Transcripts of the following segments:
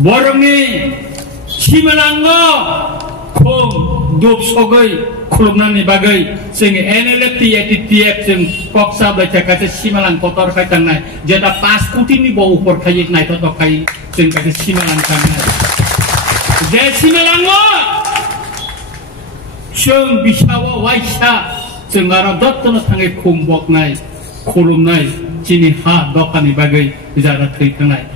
borongni simalango khom dop sogai khulumnani bagai sing NLFT ATTF sing koksa baca kaca simalang kotor kai tangnai jeda 5 koটি ni bo upor kai nai to kai sing kaca simalang tangnai je simalango sing bisawa waisa sing ara dottono thangai khumbok nai khulumnai chini ha dokani bagai jara thai tangnai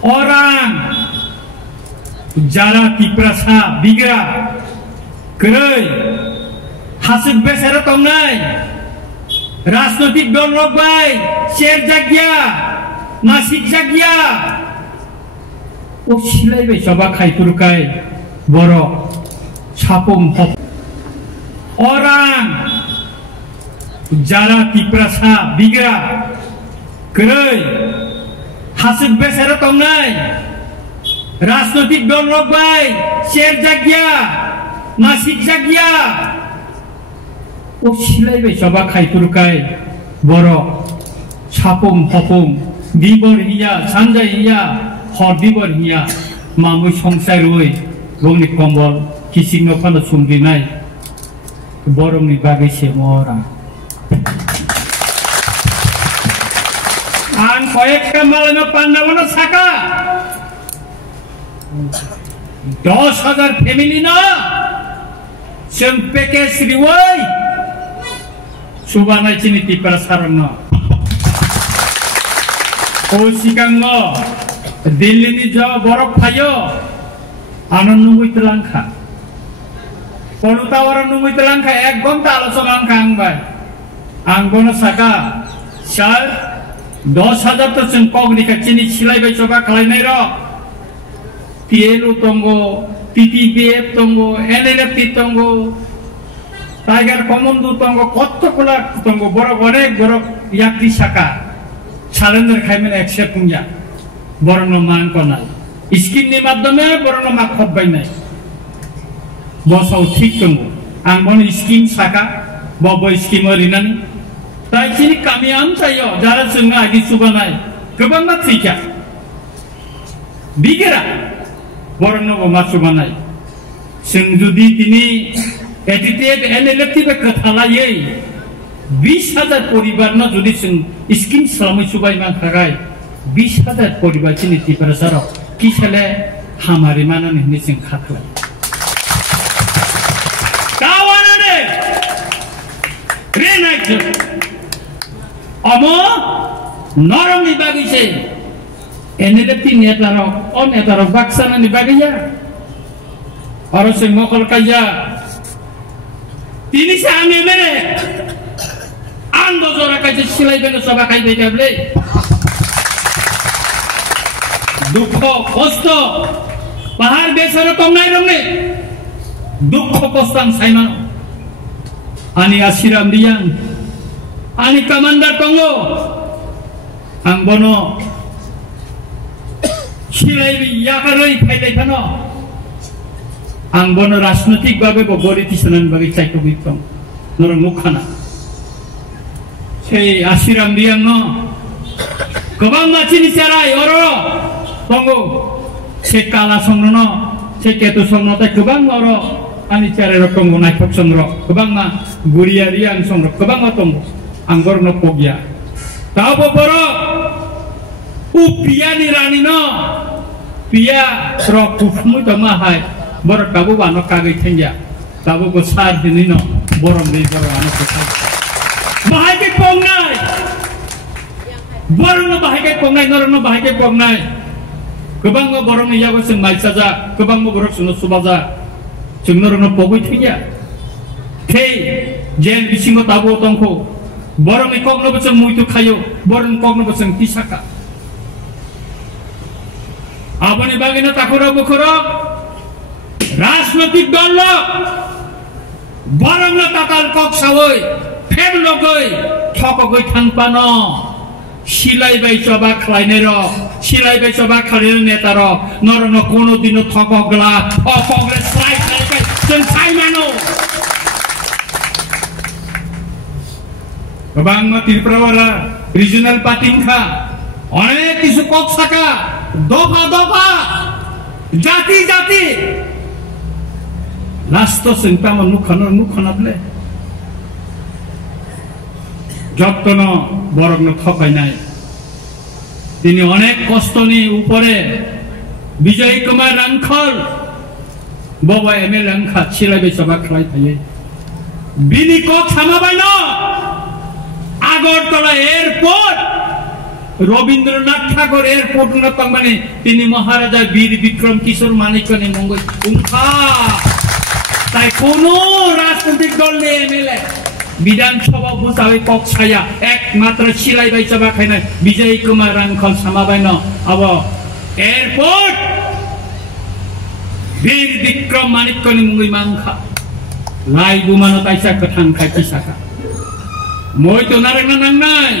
orang jara tiprasa bigra Kerai hasil besar tongnai Rasnotik don lobai Sher jagya Nasik jagya O silai bai coba kai turkai Borok Sapung hop Orang Jara tiprasa bigra Kerai hasil besar tongnai Rasnotik don lobai Sher jagya Nasik jagya O silai bai coba kai turkai borok sapung hopung dibor hiya sanjai hiya hor dibor hiya mamui songsai roi bongni kombol kising no pano sumdinai borong ni bagai semora an koyek kamalano pandavano saka 10,000 family na Sing package riwai Subana chini tipara sarangna O sikangno Delhi ni jawa borok phayo Anon nungui telangka Polutawara nungui telangka 1 ঘন্টা আলোচনা angbai Anggono saka Sar 10,000 to sing kognika chini silai bai coba kalainai ro PLO tonggo TTPF tonggo, NLFT tonggo, Tiger Commando tonggo, Kottokula tonggo, borok yakti saka, Challenger kaimen accept punya, borok no man konal. Skim ni madame borok no makhot bainai. Bosau thik tonggo, angbon skim saka, bobo skim orinani. Tai chini kami am chayo, jara sunga agi subanai, kebang mat thikya. Bigira. Borong no masubanai sing judi tini ATTF NLFT be kathalai 20,000 poribar na judi sing skim salamai subai man khagai 20,000 poribar chini tipara saro kisale hamari manan ni sing khatla kawana de renai amo norong ni bagi se NLFT netaro on netaro baksana ni bagaya aro sing mokol kaya tini sami mere ando jora kaya silai beno soba kai betable dukho kosto pahar besaro tongnai rongne dukho kostang saimano ani asiram diang ani kamandar tongo angbono silai yakaroi faidai phano angbono rajnotik babe bogori tisanan bagi chaiko bitong norong mukhana sei asiram diang no gobang machini charai oro tongo se kala songno no se ketu songno ta gobang oro ani charai ro tongo nai phok songro gobang ma guria riang songro gobang ma tongo anggor no pogya tabo boro upia ni rani no pia ro kufmu tama hai bor kabu bano kagai thenja tabu ko sar dini no borom dei boro ano ko bahai ke pongnai borom no bahai ke pongnai norong no bahai ke pongnai kebang mo borom iya ko sing mai saja kebang mo borok suno subaja sing norong no pogoi thenja kei jen bisingo tabu tongko borom ikok no beseng muitu kayo borom kok no beseng tisaka Abone bagina takura bukuro Rajnotik dolo Borong na tatal kok sawoi Fem logoi Thokogoi thangpano Silai bai coba khlainero Silai bai coba khlainero netaro Norono kono dino thokogla O kongres slide khalai Sen saimano Babang Tirprawara Regional Patingkha Onek isu kok saka দফা দফা জাতি জাতি last Singtam মুখনাবলে যত্ন বরং থকাই নাই তিনি অনেক কষ্ট নিয়ে উপরে বিজয় কুমার রাংখল বাবা এমএল রাংখা ছিলাইবে সভা খাই থাকে বিনি কক সামাবাই না আগরতলা এয়ারপোর্ট রবীন্দ্রনাথ ঠাকুর এয়ারপোর্ট না মানে তিনি মহারাজা বীর বিক্রম কিশোর মানিকনে মঙ্গল উঙ্খা তাই কোন রাজনৈতিক দল নেই এমএলএ বিধানসভা বুঝাবে কক ছায়া একমাত্র ছিলাইবাই সভা খাই না বিজয় কুমার রাংখল সামাবাই না আব এয়ারপোর্ট বীর বিক্রম মানিকনে মঙ্গল মাংখা লাই বুমানো তাইসা কথাং খাই পিসাকা মই তো নারেঙ্গা নাংনাই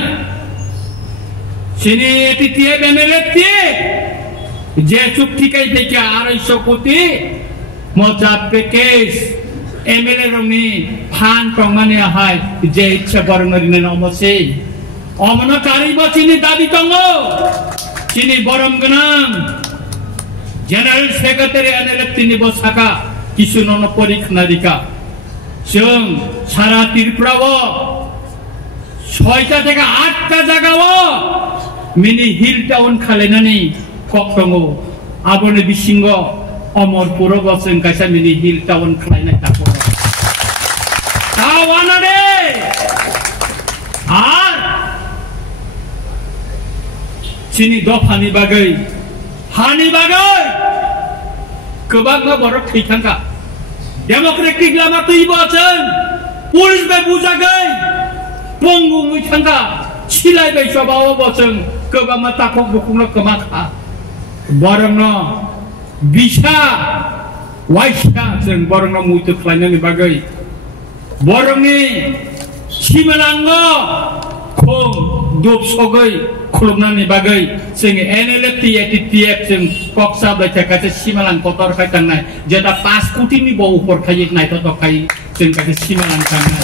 সিনি এটিটিএ এমএলএ যে চুক্তি কাই থেকে 250 কোটি মজা প্যাকেজ এমএলএ রংনি ফান টংমানে হাই যে ইচ্ছা বরংরিনে নমসে অমনকারী বচিনি দাবি দङ চিনি বরং গনাং জেনারেল সেক্রেটারি এনএলএ তিনি বসাকা কিছু নন পরীক্ষারিকা जों सारा त्रिपुराव 6টা থেকে 8টা জায়গাव मिनि हिल टाउन खालायनानै कक दङ आबोनो बिसिंग अमरपुराव जों कायसा मिनि हिल टाउन खालायनाय दाखौ तावानाने आर चिनि दफानि बागै हानि बागै गोबां बर' थैखांखा डेमोक्रेटिक लामा तैबोजों पुलिस बे बुजागै पंगु मैथांगा छिलाय बै सबाव बजों गोबां ताखौ बुकुंनो कमाखा बरंन बिसा वाइसा जों बरंन मुइतो खालायनायनि बागै बरंनि सिमलांग खौ दुबसगै खुलुमनायनि बागै जों एनएलएफटी एटीटीएफ जों कक्सा बैथाकासे सिमलां कतर खायतांनाय जेदा 5 कोटिनि बहुपर खाय नायथ दखाय जों कासे सिमलां थांनाय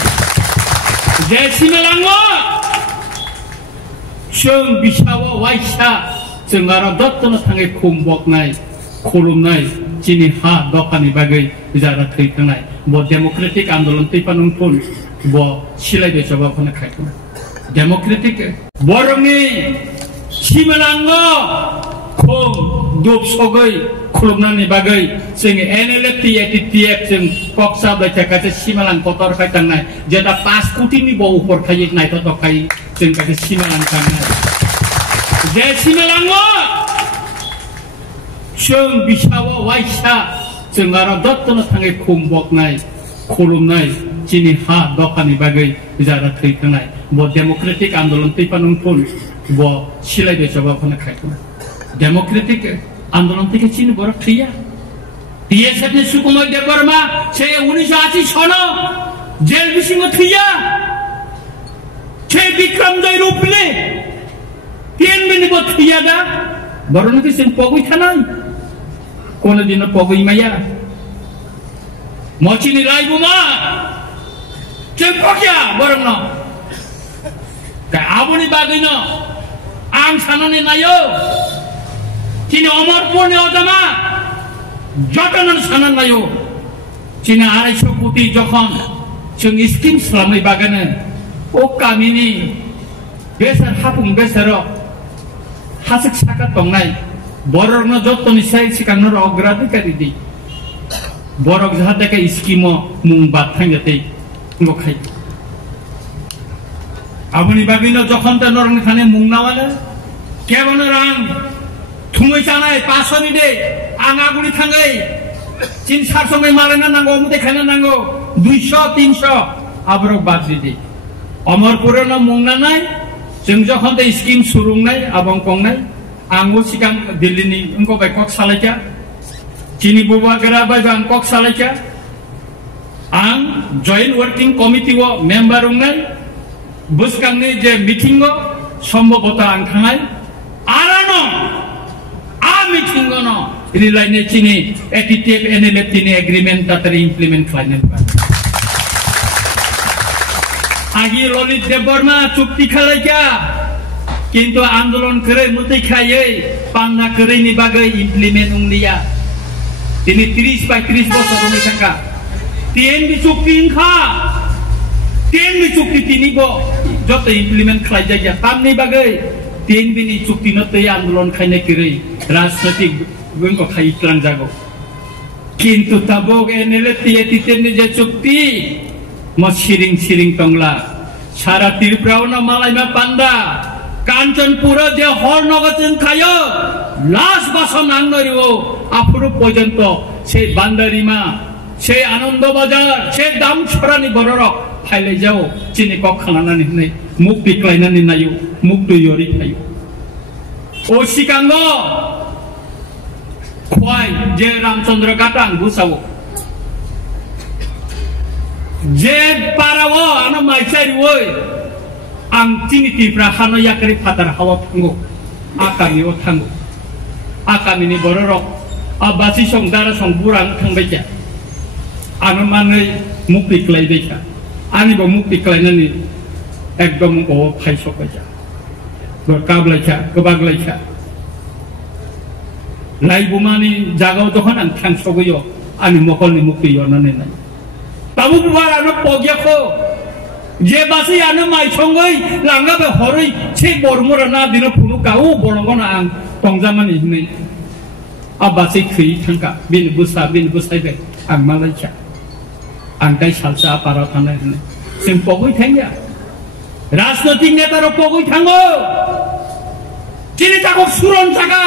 जे सिमलांग जों बिसाव वाइसा जों आरो दत्तनो थाङै खुमबकनाय खुलुमनाय चिनि हा दखानि बागै जारा थैखांनाय ब डेमोक्रेटिक आन्दोलन तैफानुंफोन ब सिलायबे सबाखौनो खायखौ डेमोक्रेटिक बरंनि सिमलांग खौ दुबसगै खुलुमनायनि बागै जों एनएलएफटी एटीटीएफ जों कक्सा बैथाकासे सिमलां कतर खायतांनाय जेदा 5 कोटिनि बहुपर खाय नायथ दखाय जों कासे सिमलां थांनाय जे सिमलांग जों बिसाव वाइसा जों आरो दत्तनो थाङै खुमबकनाय खुलुमनाय चिनि हा दखानि बागै जारा थैखांनाय ब डेमोक्रेटिक आन्दोलन तैफानुंफोन ब सिलायबे सबाखौनो खायखौ डेमोक्रेटिक आन्दोलन থেকে চিনি বড় থিয়া টিএসএফ ने सुकुमार देवबर्मा से 1980 सन जेल बिसिंग थिया से विक्रम जय रूपले 3 मिनिट ब थिया दा बरन के सिन पगै थानाय कोन दिन पगै माया मचिनि लाइबुमा के पक्या बरन का आबुनि बागैन आं सानने नायो चिनि अमरपुरनि अजामा जतन सानन नायो चिनि 250 कोटी जखन जों स्किम खालामै बागानो ओ गामिनि बेसार हाफुं बेसार हासक साका दंनाय बरनो जतन साइ सिगांनो अग्राधिकारी दि बरक जाहाते का स्किम मुं बाथां जाते गखाय आबुनि बागैनो जखन त नरनि थाने मुं नावाले केबनो रां थुमै जानाय 500 नि दे आं आगुनि थाङै 3-4 समय मालायना नांगौ मुते खाना नांगौ 200-300 आबरक बाद्रि दे अमरपुरनो मुं नानाय जों जखन त स्किम सुरुंनाय आबं कंनाय आंबो सिगां दिल्लीनि अंको बायकक सालायका चिनि बुबागरा बायबां कक सालायका आं जॉइंट वर्किंग कमिटी व मेंबर उंनाय बुसकांनि जे मीटिंग सम्भवत आं थांनाय आरानो आ मीटिंग न रिलायने चिनि एटीटीएफ एनएलएफटी नि एग्रीमेंट तातरि इमप्लीमेंट खालामनो आगि Lalit Debbarma चुक्ति खालायका Kintu andolon kere muti kaya pangna kere ni bagai implement unglia. Ini 30 by 30 bosor umi sangka. Tien bicukti ingka, tien bicukti tini bo, jote implement kelai jaja. Tam ni bagai, tien bini cukti note andolon kaya kere. Rasnatik gue kok kaya iklan jago. Kintu tabok enele tiye titen ni jacukti, mas siring tongla. Syarat tirprau na malai ma panda. Kanchanpura je hor nagatin kaya last basam nangariwo apuru pojanto se bandarima se Ananda Bazar se Damchorani bororok phaile jao chini kok khananani nei muk piklainani nayo muk tu yori thayo o sikango khwai je Ramchandra Gatang busawo je parawo ana maisari woi ang tiniti prahano yakari patar hawa tanggo akami o tanggo akami ni bororok abasi song dara song burang tang beja anu manai mukti klai beja ani bo mukti klai nani ekdom o phai sok beja berkabla cha kebagla cha lai bumani jagao dohan ang thang sogoyo ani mokol ni mukti yo nani nai tabu bubar anu pogya ko je basi anu mai chongoi langa be horoi che bormora na dino punu kau bolongona ang tongjaman ini abasi khui thangka bin busai be ang malaysia ang kai salsa para thanai ne sim pogoi thangya rajnotik neta ro pogoi thango chini takok suron saka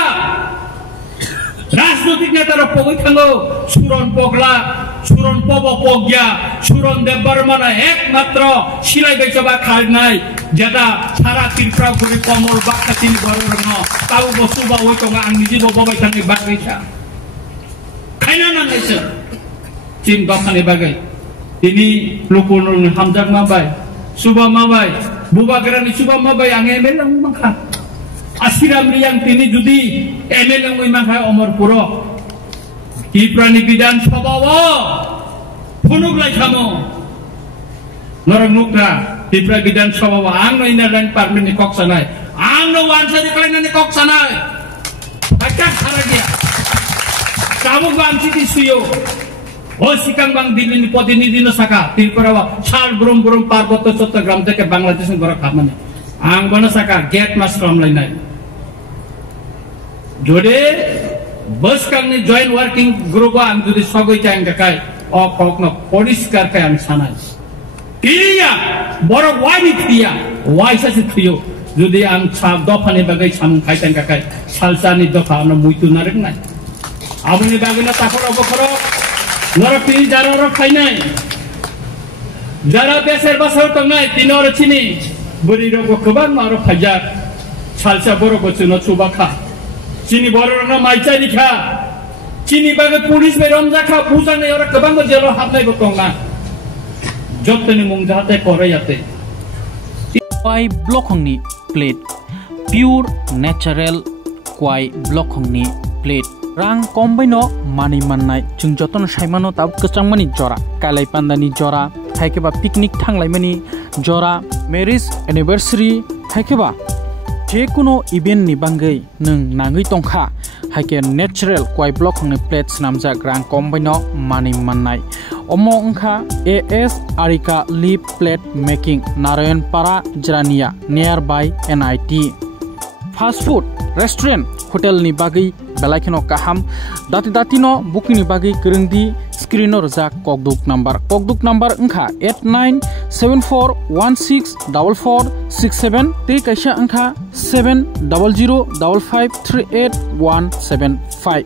rajnotik neta ro pogoi thango suron pogla suron pobo pogya suron debarmana ekmatro silai becoba khalnai jada sara tirprau kuri komol bakatin bororno tau bosu ba oitonga ang niji bo bobai tani bakisa kaina nan nesa cin bakane bagai ini lukunul hamjak mabai suba mabai bubagrani suba mabai ang emel lang mangka asiram riyang tini judi emel lang mangka omor puro Iprani bidan sabawa punuk lai kamu norang nukra Iprani bidan sabawa ang no inalan parmin ni kok sanai ang no wansa di kalian ni kok sanai acak haragia kamu bang citi suyo o sikang bang dilin ni poti ni dino saka tilparawa sal burung parboto soto gram teke Bangladesh ng barak kamanya ang bana saka get mas ram lai nai jode bus kang ni joint working group ang jodi sogoi chang kai o kokno poriskar kai ang sanai kiya boro wani kiya wai sa thiyo jodi ang sa dofane bagai sam khai tang kai salsa ni dofa no muitu narek nai abuni bagai na takoro bokoro nora pi jara ro khai nai jara beser basar tang nai tinor chini buri ro kobang maro phajar salsa boro bochuno chubakha Cini bororona maicai dikha, cini bagai pulis berom jakha, pusang ne orang kebang berjelo hafnai botongna, job teni mungjate korayate. Kwai block hongni plate, pure natural kwai block hongni plate. Rang kombino mani mannai, chung joton saimano tab kesang mani jora, kalai pandani jora, haikeba picnic thanglai mani jora, marriage anniversary haikeba. Jekuno event ni bangai nung nangai tongkha haike natural kwai block ni plates namjak rang kombino mani mannai omo ongkha AS Arika Leaf Plate Making Narayanpara Jirania nearby NIT fast food restaurant hotel ni bagai belaikino kaham dati no booking ni bagai kerengdi screener jak kokduk number engkha 8974164467 te kaisa engkha 7005538175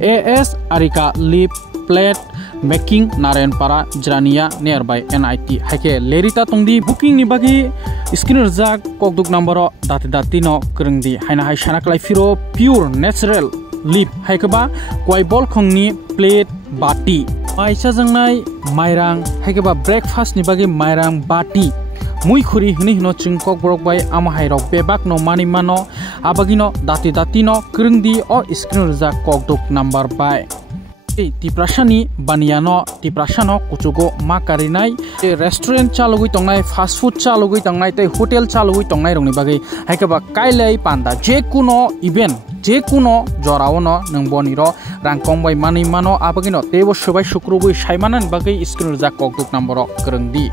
AS Arika Leaf Plate Making Narayanpara Jirania nearby NIT haike lerita tongdi booking ni bagi screener jak kokduk number dati no kerengdi haina hai sana klai firo pure natural leaf haikeba kwai bol khongni plate bati paisa jangnai mairang haikeba breakfast ni bagi mairang bati mui khuri hini hino chingkok borok bai ama hairok bebak no mani mano abagino dati no kerengdi o screener jak kokduk number bai tiprasani baniano tiprasano kuchugo makarinai restaurant chalugui tongnai fast food chalugui tongnai tei hotel chalugui tongnai rongni bagi haikaba kailai panda je kuno event je kuno joraono nang boniro rang kongbai mani mano abagino tebo sobai sukrubui saimanan bagi screen ja kokduk namboro krengdi